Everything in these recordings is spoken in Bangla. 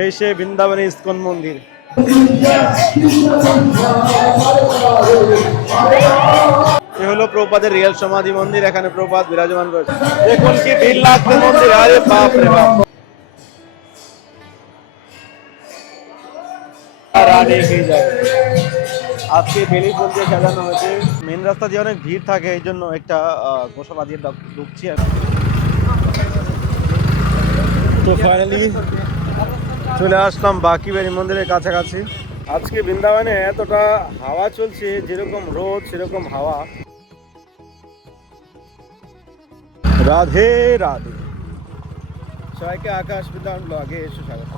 এই সে বৃন্দাবনের ইস্কন মন্দির। এ হলো প্রভুপাদের রিয়েল সমাধি মন্দির। এখানে প্রভুপাদ বিরাজমান রয়েছে। দেখুন কি ভিড় লাগছে মন্দিরে, আরে বাপ রে বাপ। রানী কি যায়, আজকে বেলি ফুল দিয়ে সাজানো হয়েছে। মেন রাস্তা দিয়ে অনেক ভিড় থাকে, এই জন্য একটা গোশালা দিয়ে ঢুকছি আমি। তো ফাইনালি চলে আসলাম বাঁকিবাড়ি মন্দিরের কাছাকাছি। আজকে বৃন্দাবনে এতটা হাওয়া চলছে, যেরকম রোদ সেরকম হাওয়া। রাধে রাধে, সবাইকে আকাশ বৃন্দাবন ব্লগে এসে স্বাগত।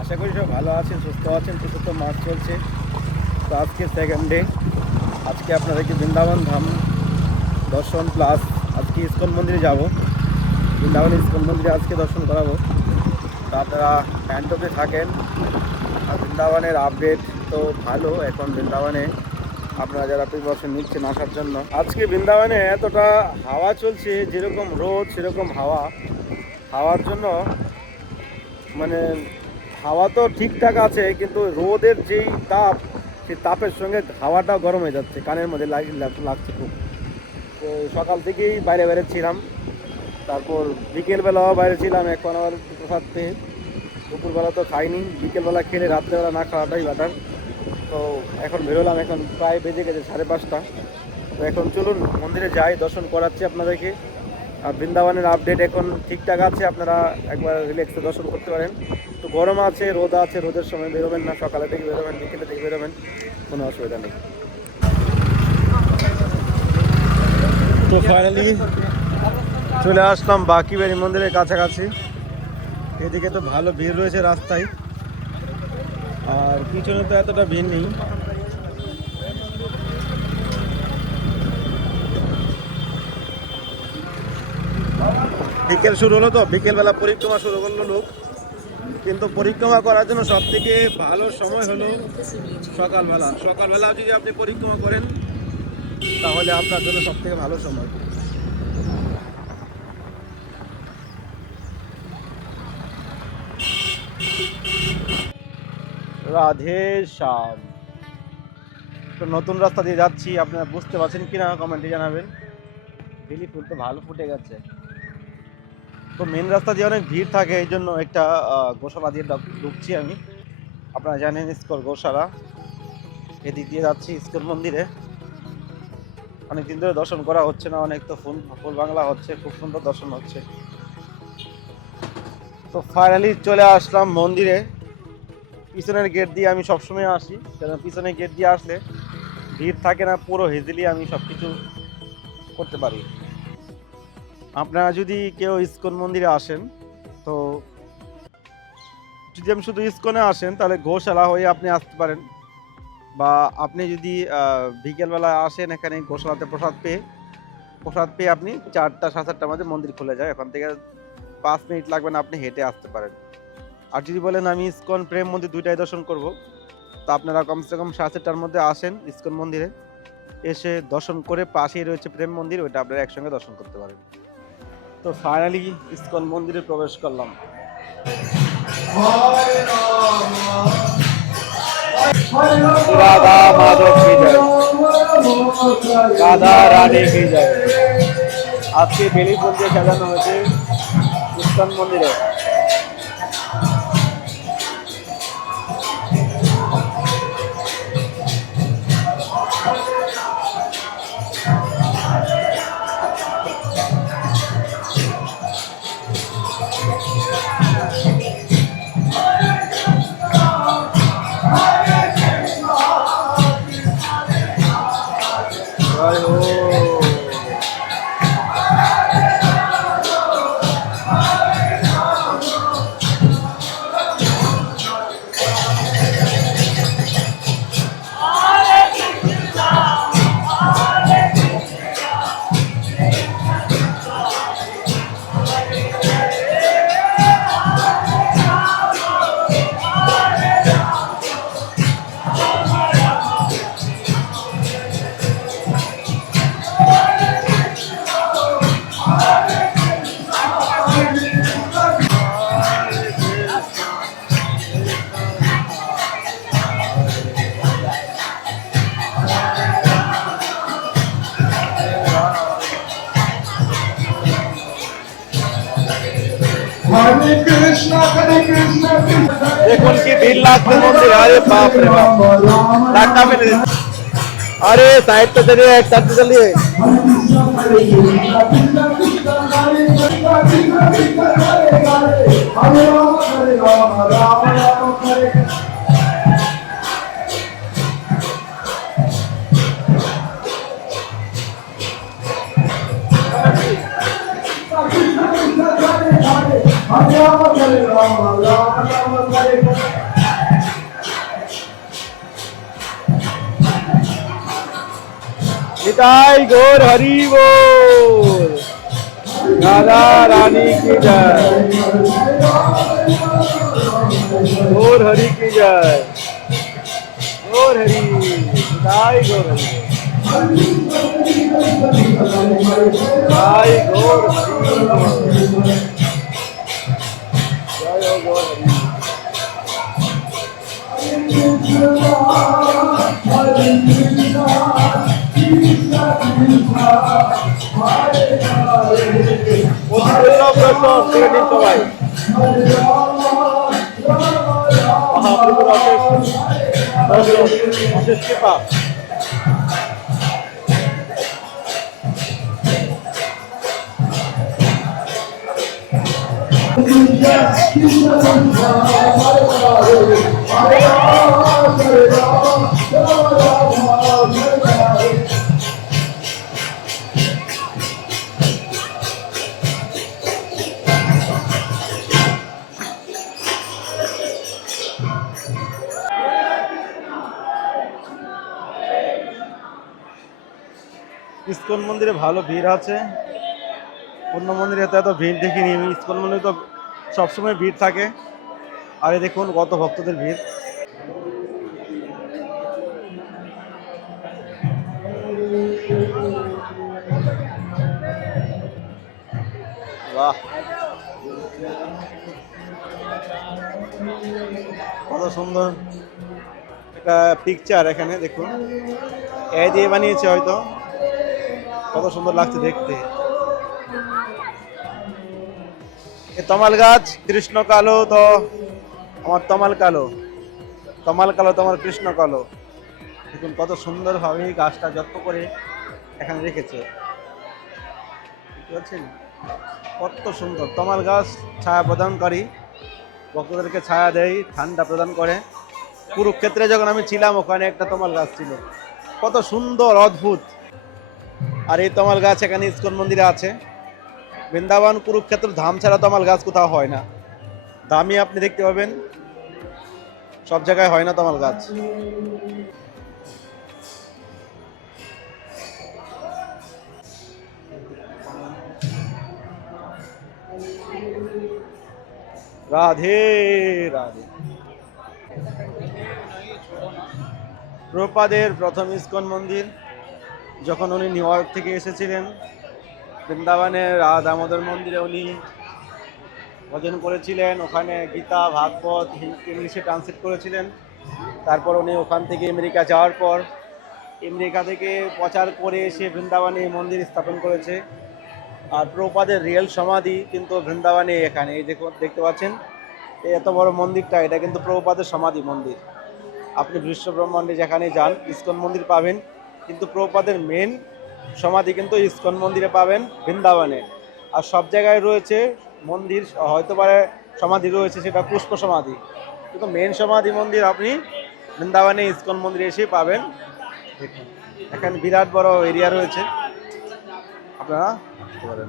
আশা করি সব ভালো আছেন, সুস্থ আছেন। চতুর্থ মাস চলছে, তো আজকে সেকেন্ড ডে। আজকে আপনাদেরকে বৃন্দাবন ধাম দর্শন প্লাস আজকে ইস্কন মন্দিরে যাব। বৃন্দাবন ইস্কন মন্দিরে আজকে দর্শন করাবো। তো আপনারা প্যান্টপে থাকেন। আর বৃন্দাবনের আপডেট তো ভালো এখন বৃন্দাবনে, আপনারা যারা প্রিপারেশন নিচ্ছেন আসার জন্য। আজকে বৃন্দাবনে এতটা হাওয়া চলছে, যেরকম রোদ সেরকম হাওয়া। হাওয়ার জন্য মানে হাওয়া তো ঠিকঠাক আছে, কিন্তু রোদের যেই তাপ, সেই তাপের সঙ্গে হাওয়াটাও গরম হয়ে যাচ্ছে, কানের মধ্যে লাগছে খুব। তো সকাল থেকেই বাইরে বাইরে ছিলাম, তারপর বিকেলবেলাও বাইরে ছিলাম। এখন আবার প্রসাদ পেয়ে, দুপুরবেলা তো খাইনি, বিকেলবেলা খেলে রাত্রেবেলা না খাওয়াটাই ব্যাটার। তো এখন বেরোলাম, এখন প্রায় বেজে গেছে 5:30। তো এখন চলুন মন্দিরে যাই, দর্শন করাচ্ছি আপনাদেরকে। আর বৃন্দাবনের আপডেট এখন ঠিকঠাক আছে, আপনারা একবার রিল্যাক্সে দর্শন করতে পারেন। তো গরম আছে, রোদ আছে, রোদের সময় বেরোবেন না, সকালে থেকে বেরোবেন, বিকেলে থেকে বেরোবেন, কোনো অসুবিধা নেই। তো ফাইনালি চলে আসলাম বাঁকিবাড়ি মন্দিরের কাছাকাছি। এদিকে তো ভালো ভিড় রয়েছে রাস্তায়, আর পিছনে তো এতটা ভিড় নেই। বিকেল শুরু হলো, তো বিকেলবেলা পরিক্রমা শুরু করলো লোক। কিন্তু পরিক্রমা করার জন্য সব থেকে ভালো সময় হলো সকালবেলা। সকালবেলা যদি আপনি পরিক্রমা করেন তাহলে আপনার জন্য সব থেকে ভালো সময়। রাধে শ্যাম। তো নতুন রাস্তা দিয়ে যাচ্ছি, আপনারা বুঝতে পারছেন কিনা কমেন্টে জানাবেন। বেলি ফুল তো ভালো ফুটে গেছে। তো মেন রাস্তা দিয়ে অনেক ভিড় থাকে, এই জন্য একটা গোশালা দিয়ে ঢুকছি আমি। আপনারা জানেন ইস্কন গোশালা। এদিক দিয়ে যাচ্ছি ইস্কন মন্দিরে। অনেকদিন ধরে দর্শন করা হচ্ছে না, অনেক তো ফুল বাংলা হচ্ছে, খুব সুন্দর দর্শন হচ্ছে। তো ফাইনালি চলে আসলাম মন্দিরে। পিছনের গেট দিয়ে আমি সবসময় আসি, কারণ পিছনের গেট দিয়ে আসলে ভিড় থাকে না, পুরো হেজিলি আমি সব কিছু করতে পারি। আপনারা যদি কেউ ইস্কন মন্দিরে আসেন, তো যদি আপনি শুধু ইস্কনে আসেন তাহলে গোশালা হয়ে আপনি আসতে পারেন। বা আপনি যদি বিকেলবেলা আসেন, এখানে গোশালাতে প্রসাদ পেয়ে আপনি 4টা 4:30টার মধ্যে মন্দির খুলে যায়। এখান থেকে 5 মিনিট লাগবে না, আপনি হেঁটে আসতে পারেন। আর যদি বলেন আমি ইস্কন প্রেম মন্দির দুইটাই দর্শন করব, তো আপনারা কমসে কম 7:30টার মধ্যে আসেন ইস্কন মন্দিরে। এসে দর্শন করে পাশেই রয়েছে প্রেম মন্দির, ওইটা আপনারা একসঙ্গে দর্শন করতে পারেন। তো ফাইনালি ইস্কন মন্দিরে প্রবেশ করলাম। রাধা মাধব কি যায়, রাধা রানী কি যায়। আজকে বেলি ফুল দিয়ে সাজানো হয়েছে ইস্কন মন্দিরে। দেখুন কি ভিড় লাগছে মন্দির, আরে বাপ রে বাপ, ধাক্কা মেরে দিচ্ছে। अरे साइड पे चलिए, एक साइड पे चलिए। निताई गौर हरि बोल, राधा रानी की जय, गौर हरि की जय, गौर हरि, निताई गौर हरि, निताई गौर हरि, जय हो गौर हरि। সবাই মহাপ্রভুর অশেষ কৃপা। ইসকন মন্দিরে ভালো ভিড় আছে, অন্য মন্দিরে এত ভিড় দেখিনি আমি। ইসকন মন্দিরে তো সবসময় ভিড় থাকে, আর দেখুন কত ভক্তদের ভিড়। বাহ, কত সুন্দর একটা পিকচার এখানে দেখুন, এ দিয়ে বানিয়েছে হয়তো, কত সুন্দর লাগছে দেখতে। এ তমাল গাছ, কৃষ্ণ কালো তো আমার তমাল কালো, তমাল কালো তোমার কৃষ্ণ কালো। দেখুন কত সুন্দরভাবে গাছটা যত্ন করে এখানে রেখেছে, দেখতে পাচ্ছেন কত সুন্দর। তমাল গাছ ছায়া প্রদানকারী, ভক্তদেরকে ছায়া দেয়, ঠান্ডা প্রদান করে। কুরুক্ষেত্রে যখন আমি ছিলাম ওখানে একটা তমাল গাছ ছিল, কত সুন্দর অদ্ভুত। আর এই তমাল গাছ এখানে ইসকন মন্দিরে আছে। বৃন্দাবন কুরুক্ষেত্র ধাম ছাড়া তমাল গাছ কোথাও হয় না, দামই আপনি দেখতে পাবেন, সব জায়গায় হয় না তমাল গাছ। রাধে রাধে। প্রভুপাদের প্রথম ইসকন মন্দির, যখন উনি নিউ ইয়র্ক থেকে এসেছিলেন বৃন্দাবনের রাধা দামোদর মন্দিরে উনি ভজন করেছিলেন। ওখানে গীতা ভাগবত ইংলিশে ট্রান্সলেট করেছিলেন। তারপর উনি ওখান থেকে আমেরিকা যাওয়ার পর আমেরিকা থেকে প্রচার করে এসে বৃন্দাবনে মন্দির স্থাপন করেছে। আর প্রভুপাদের রিয়েল সমাধি কিন্তু বৃন্দাবনে, এখানে এই দেখতে পাচ্ছেন এই এত বড় মন্দিরটা, এটা কিন্তু প্রভুপাদের সমাধি মন্দির। আপনি বিশ্ব ব্রহ্মাণ্ডে যেখানে যান ইসকন মন্দির পাবেন, কিন্তু প্রভুপাদের মেন সমাধি কিন্তু ইসকন মন্দিরে পাবেন বৃন্দাবনে। আর সব জায়গায় রয়েছে মন্দির, হয়তো পারে সমাধি রয়েছে সেটা পুষ্প সমাধি, কিন্তু মেন সমাধি মন্দির আপনি বৃন্দাবনে ইসকন মন্দিরে এসে পাবেন। দেখুন এখানে বিরাট বড় এরিয়া রয়েছে, আপনারা দেখতে পারেন।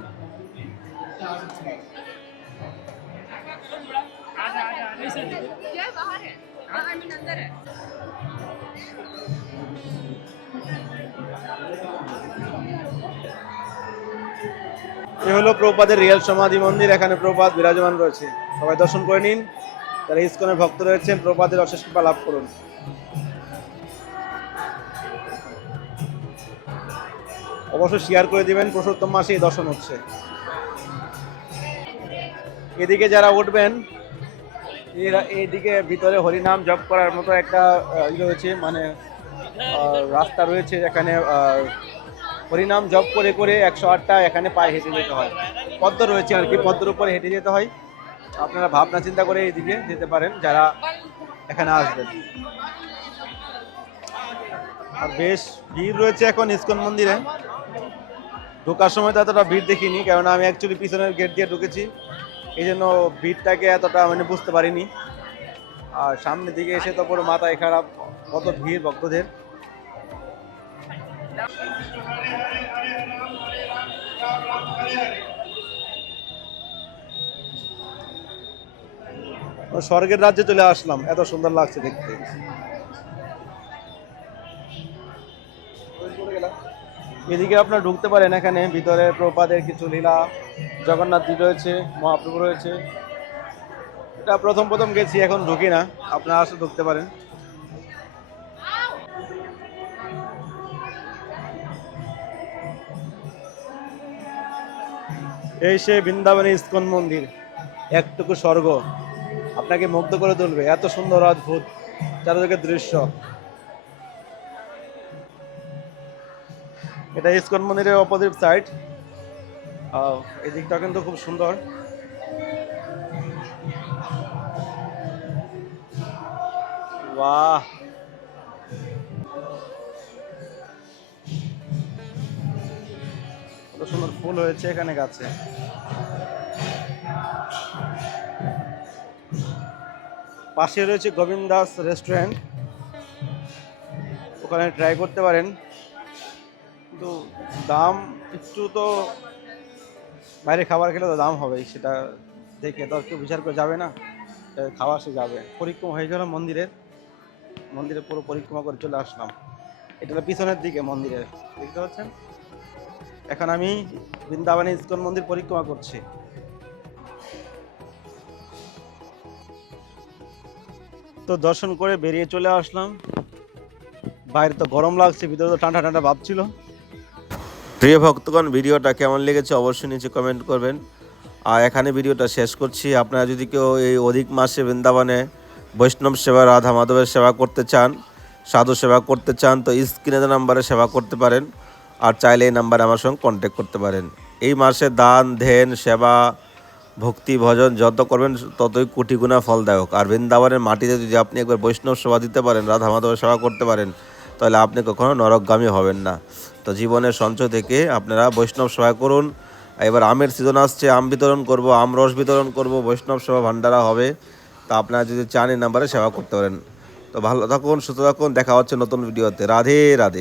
এ হলো প্রভুপাদের রিয়েল সমাধি মন্দির, এখানে প্রভুপাদ বিরাজমান রয়েছে। সবাই দর্শন করে নিন, যারা ইসকনের ভক্ত রয়েছেন প্রভুপাদের অশেষ কৃপা লাভ করুন। অবশ্যই শেয়ার করে দিবেন, পুরুষোত্তম মাসে এই দর্শন হচ্ছে। এদিকে যারা উঠবেন, এইদিকে ভিতরে হরিনাম জপ করার মতো একটা রয়েছে, মানে রাস্তা রয়েছে, এখানে হরিনাম জপ করে করে 108টা এখানে পায়ে হেঁটে যেতে হয়, পদ্ম রয়েছে আর কি, পদ্মের উপরে হেঁটে যেতে হয়। আপনারা ভাবনা চিন্তা করে এইদিকে যেতে পারেন যারা এখানে আসবেন। আর বেশ ভিড় রয়েছে এখন ইসকন মন্দিরে। ঢোকার সময় তো এতটা ভিড় দেখিনি, কারণ আমি অ্যাকচুয়ালি পিছনের গেট দিয়ে ঢুকেছি, এই জন্য ভিড়টাকে এতটা মানে বুঝতে পারিনি। আর সামনের দিকে এসে তো পুরো মাথায় খারাপ, কত ভিড় ভক্তদের। স্বর্গের রাজ্যে চলে আসলাম, এত সুন্দর লাগছে দেখতে। এদিকে আপনার ঢুকতে পারেন, এখানে ভিতরে প্রপাদের কিছু লীলা, জগন্নাথজি রয়েছে, মহাপ্রভু রয়েছে। এটা প্রথম প্রথম গেছি, এখন ঢুকি না, আপনারা আসলে ঢুকতে পারেন। এই সে বৃন্দাবনে ইসকন মন্দির, একটুকু স্বর্গ, আপনাকে মুগ্ধ করে তুলবে, এত সুন্দর অদ্ভুত চারিদিকের দৃশ্য। এটা ইসকন মন্দিরের অপোজিট সাইড। এই দিকটা কিন্তু খুব সুন্দর। বাহ, কত সুন্দর ফুল হয়েছে এখানে গাছে। পাশে রয়েছে গোবিন্দাস রেস্টুরেন্ট, ওখানে ট্রাই করতে পারেন, কিন্তু দাম একটু তো, বাইরে খাবার খেলে তো দাম হবেই, সেটা দেখে তো একটু বিচার করে যাবে না, খাওয়া সে যাবে। পরিক্রমা হয়ে গেল মন্দিরের, মন্দিরে পুরো পরিক্রমা করে চলে আসলাম। এটা হলো পিছনের দিকে মন্দিরের, দেখতে পাচ্ছেন। এখন আমি বৃন্দাবনে ইসকন মন্দির পরিক্রমা করছি। তো দর্শন করে বেরিয়ে চলে আসলাম। বাইরে তো গরম লাগছে, ভিতরে তো ঠান্ডা ঠান্ডা ভাব ছিল। প্রিয় ভক্তগণ, ভিডিওটা কেমন লেগেছে অবশ্যই নিচে কমেন্ট করবেন। আর এখানে ভিডিওটা শেষ করছি। আপনারা যদি কেউ এই অধিক মাসে বৃন্দাবনে বৈষ্ণব সেবা, রাধা মাধবের সেবা করতে চান, সাধু সেবা করতে চান, তো স্ক্রিনে দেওয়া নাম্বারে সেবা করতে পারেন। আর চাইলে এই নাম্বারে আমার সঙ্গে কন্ট্যাক্ট করতে পারেন। এই মাসে দান, ধ্যান, সেবা, ভক্তি, ভজন যত করবেন ততই কোটি গুণা ফলদায়ক। আর বৃন্দাবনের মাটিতে যদি আপনি একবার বৈষ্ণব সেবা দিতে পারেন, রাধা মাধবের সেবা করতে পারেন, তাহলে আপনি কখনো নরকগামী হবেন না। তো জীবনের সঞ্চয় থেকে আপনারা বৈষ্ণব সেবা করুন। এবার আমের সিজন আসছে, আম বিতরণ করব, আম রস বিতরণ করব, বৈষ্ণব সেবা ভান্ডারা হবে। তা আপনারা যদি চান এই নাম্বারে সেবা করতে পারেন। তো ভালো থাকুন, সুস্থ থাকুন, দেখা হচ্ছে নতুন ভিডিওতে। রাধে রাধে।